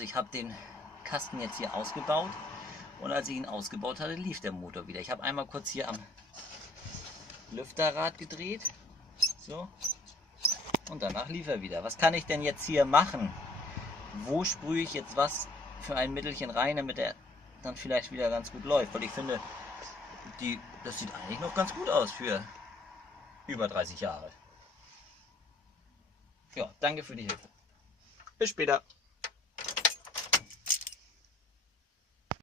Also ich habe den Kasten jetzt hier ausgebaut und als ich ihn ausgebaut hatte, lief der Motor wieder. Ich habe einmal kurz hier am Lüfterrad gedreht, so, und danach lief er wieder. Was kann ich denn jetzt hier machen? Wo sprühe ich jetzt was für ein Mittelchen rein, damit er dann vielleicht wieder ganz gut läuft? Weil ich finde, das sieht eigentlich noch ganz gut aus für über 30 Jahre. Ja, danke für die Hilfe. Bis später.